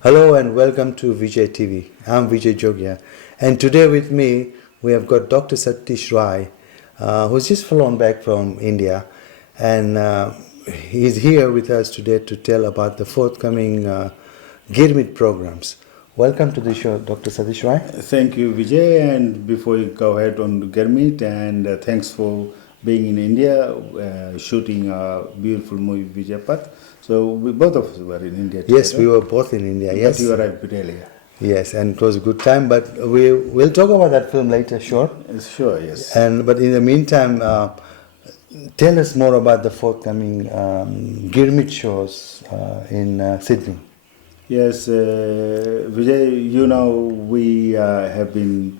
Hello and welcome to Vijay TV. I'm Vijay Jogia, and today with me we have got Dr. Satish Rai, who's just flown back from India, and he's here with us today to tell about the forthcoming Girmit programs. Welcome to the show, Dr. Satish Rai. Thank you, Vijay. And before you go ahead on Girmit, and thanks for being in India, shooting a beautiful movie, Vijay Path. So we both of us were in India together. Yes, we were both in India. Yes, but you arrived a bit earlier. Yes, and it was a good time. But we'll talk about that film later, sure. Sure, yes. But in the meantime, tell us more about the forthcoming Girmit shows in Sydney. Yes, Vijay, you know, we have been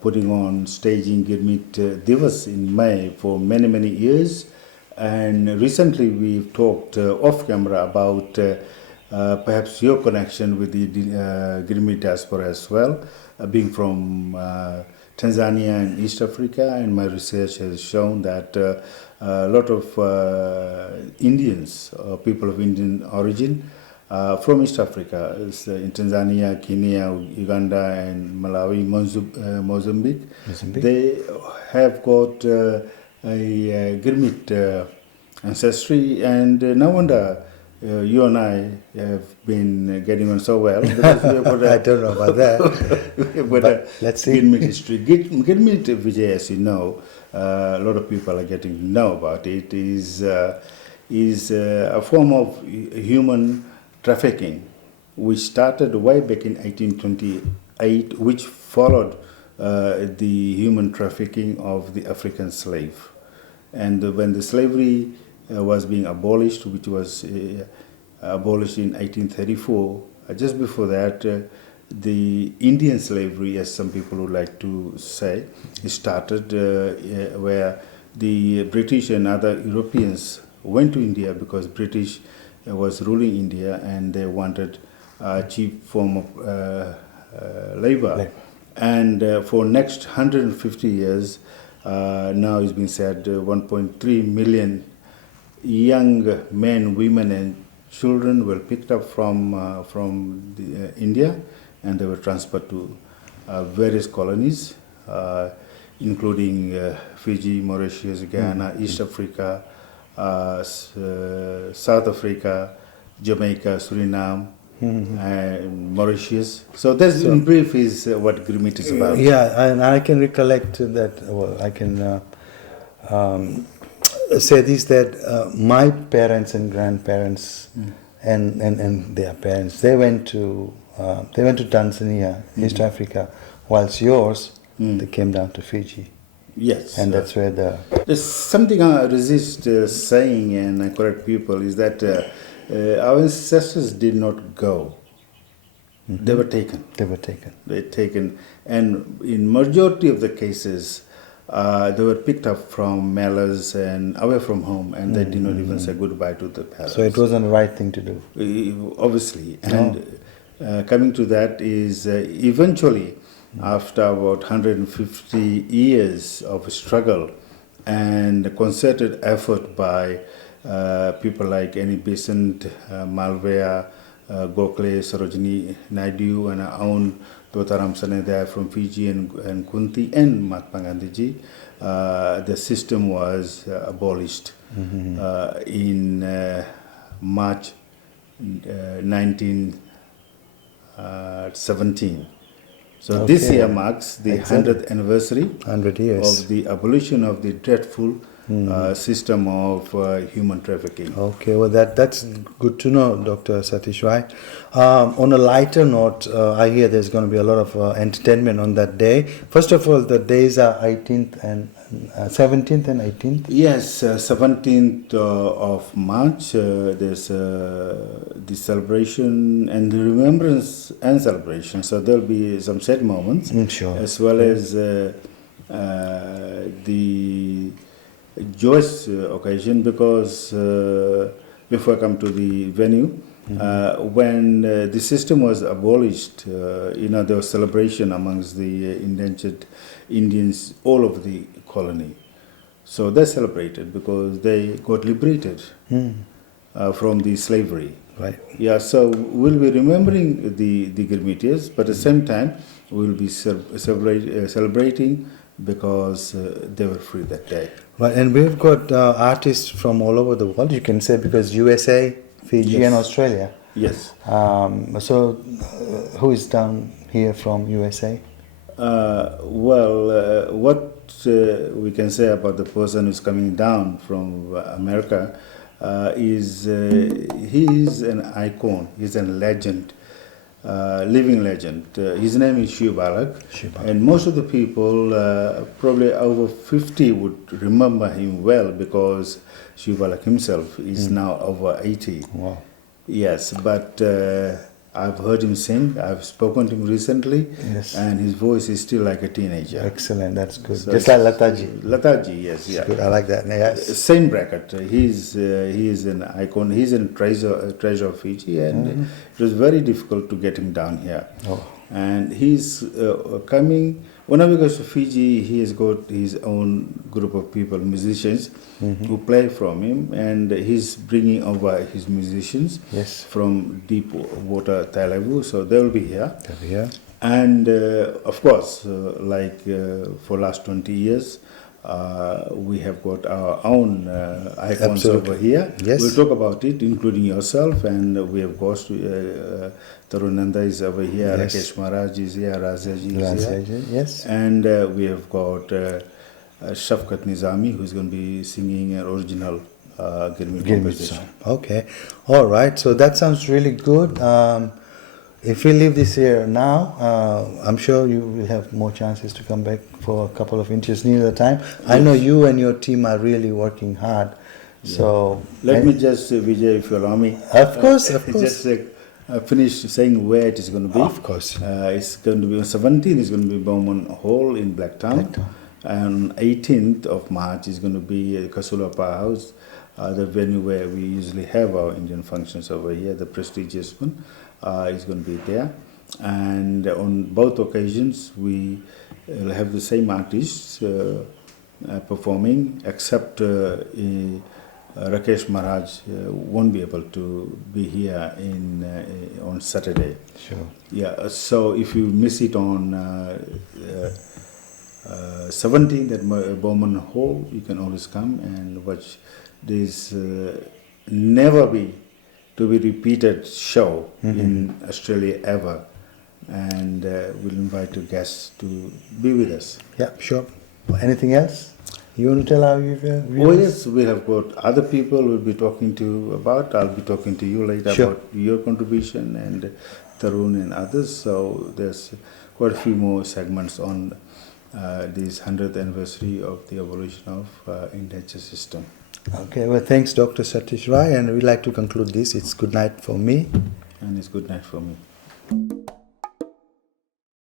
putting on staging Girmit Divas in May for many, many years. And recently we've talked off camera about perhaps your connection with the Girmit diaspora as well, being from Tanzania and East Africa, and my research has shown that a lot of Indians, people of Indian origin, from East Africa, in Tanzania, Kenya, Uganda, and Malawi, Mozambique, they have got a Girmit ancestry, and no wonder you and I have been getting on so well. Because we have got I don't know about that. but let's see. Girmit history. Girmit, Vijay, as you know, a lot of people are getting to know about it, is a form of human trafficking, which started way back in 1828, which followed the human trafficking of the African slave. And when the slavery was being abolished, which was abolished in 1834, just before that, the Indian slavery, as some people would like to say, started where the British and other Europeans went to India because British was ruling India and they wanted a cheap form of labor. And for next 150 years, now it's been said 1.3 million young men, women, and children were picked up from India, and they were transferred to various colonies, including Fiji, Mauritius, Guyana, East Africa, South Africa, Jamaica, Suriname, and Mauritius. So that's in brief is what Girmit is about. Yeah, and I can recollect that. Well, I can say this, that my parents and grandparents and their parents, they went to Tanzania, East Africa, whilst yours they came down to Fiji. Yes. And that's where there's something I resist saying, and I correct people, is that our ancestors did not go. They were taken. They were taken. And in majority of the cases, they were picked up from Mallas and away from home, and they did not even say goodbye to the parents. So it wasn't the right thing to do. Obviously. And coming to that is eventually, after about 150 years of struggle and concerted effort by people like Annie Besant, Malveya, Gokhale, Sarojini Naidu, and our own Dotaram Sanedaya from Fiji, and Kunti, and Mahatma Gandhiji, the system was abolished in March 1917. So this year marks the 100th anniversary 100 years of the abolition of the dreadful system of human trafficking. Okay, well that's good to know, Dr. Satish Rai. On a lighter note, I hear there's going to be a lot of entertainment on that day. First of all, the days are 18th and 17th and 18th? Yes, 17th of March, there's the celebration and the remembrance and celebration. So there'll be some sad moments, sure. As well as the joyous occasion, because before I come to the venue, when the system was abolished, there was celebration amongst the indentured Indians all over the colony. So they celebrated because they got liberated from the slavery. Right. Yeah, so we'll be remembering the Girmitiyas, but at the same time, we'll be celebrating because they were free that day. Right, and we've got artists from all over the world, you can say, because USA, Fiji, Yes. and Australia. Yes. Who is down here from USA? What we can say about the person who's coming down from America is he is an icon, he's a legend, living legend. His name is Shiv Balak, and most of the people, probably over 50, would remember him well because Shiv Balak himself is now over 80. Wow. Yes, but I've heard him sing. I've spoken to him recently, Yes. and his voice is still like a teenager. Excellent, that's good. So Just like Lataji. Lataji, yes, yeah. Good, I like that. Yes. Same bracket. He is an icon. He's a treasure of Fiji, and it was very difficult to get him down here. Oh. And he's coming. Whenever he goes to Fiji, he has got his own group of people, musicians, who play from him, and he's bringing over his musicians Yes. from deep water Thailand. So they will be here. Yeah. And of course, for last 20 years, we have got our own icons Absolutely. over here. Yes. We'll talk about it, including yourself, and we have got Tarunanda is over here, Yes. Rakesh Maharaj is here, Razaji is here. Yes. And we have got Shafkat Nizami, who's going to be singing an original Girmit composition. Okay. All right. So that sounds really good. If we leave this here now, I'm sure you will have more chances to come back for a couple of interviews near the time. I know you and your team are really working hard. So Let me just, Vijay, if you allow me. Of course, of course. Just finish saying where it is going to be. Of course. It's going to be on 17th, it's going to be Bowman Hall in Blacktown. And 18th of March is going to be Kasulapa House, the venue where we usually have our Indian functions over here, the prestigious one. Is going to be there, and on both occasions we will have the same artists performing, except Rakesh Maharaj won't be able to be here on Saturday. Sure. Yeah. So if you miss it on 17th at Bowman Hall, you can always come and watch this never be to be repeated show in Australia ever, and we'll invite the guests to be with us. Yeah, sure. Anything else you want to tell our viewers? Oh yes, we have got other people we'll be talking to about. I'll be talking to you later Sure. about your contribution and Tarun and others. So there's quite a few more segments on this 100th anniversary of the abolition of indenture system. Okay, well, thanks, Dr. Satish Rai, and we'd like to conclude this. It's good night for me. And it's good night for me.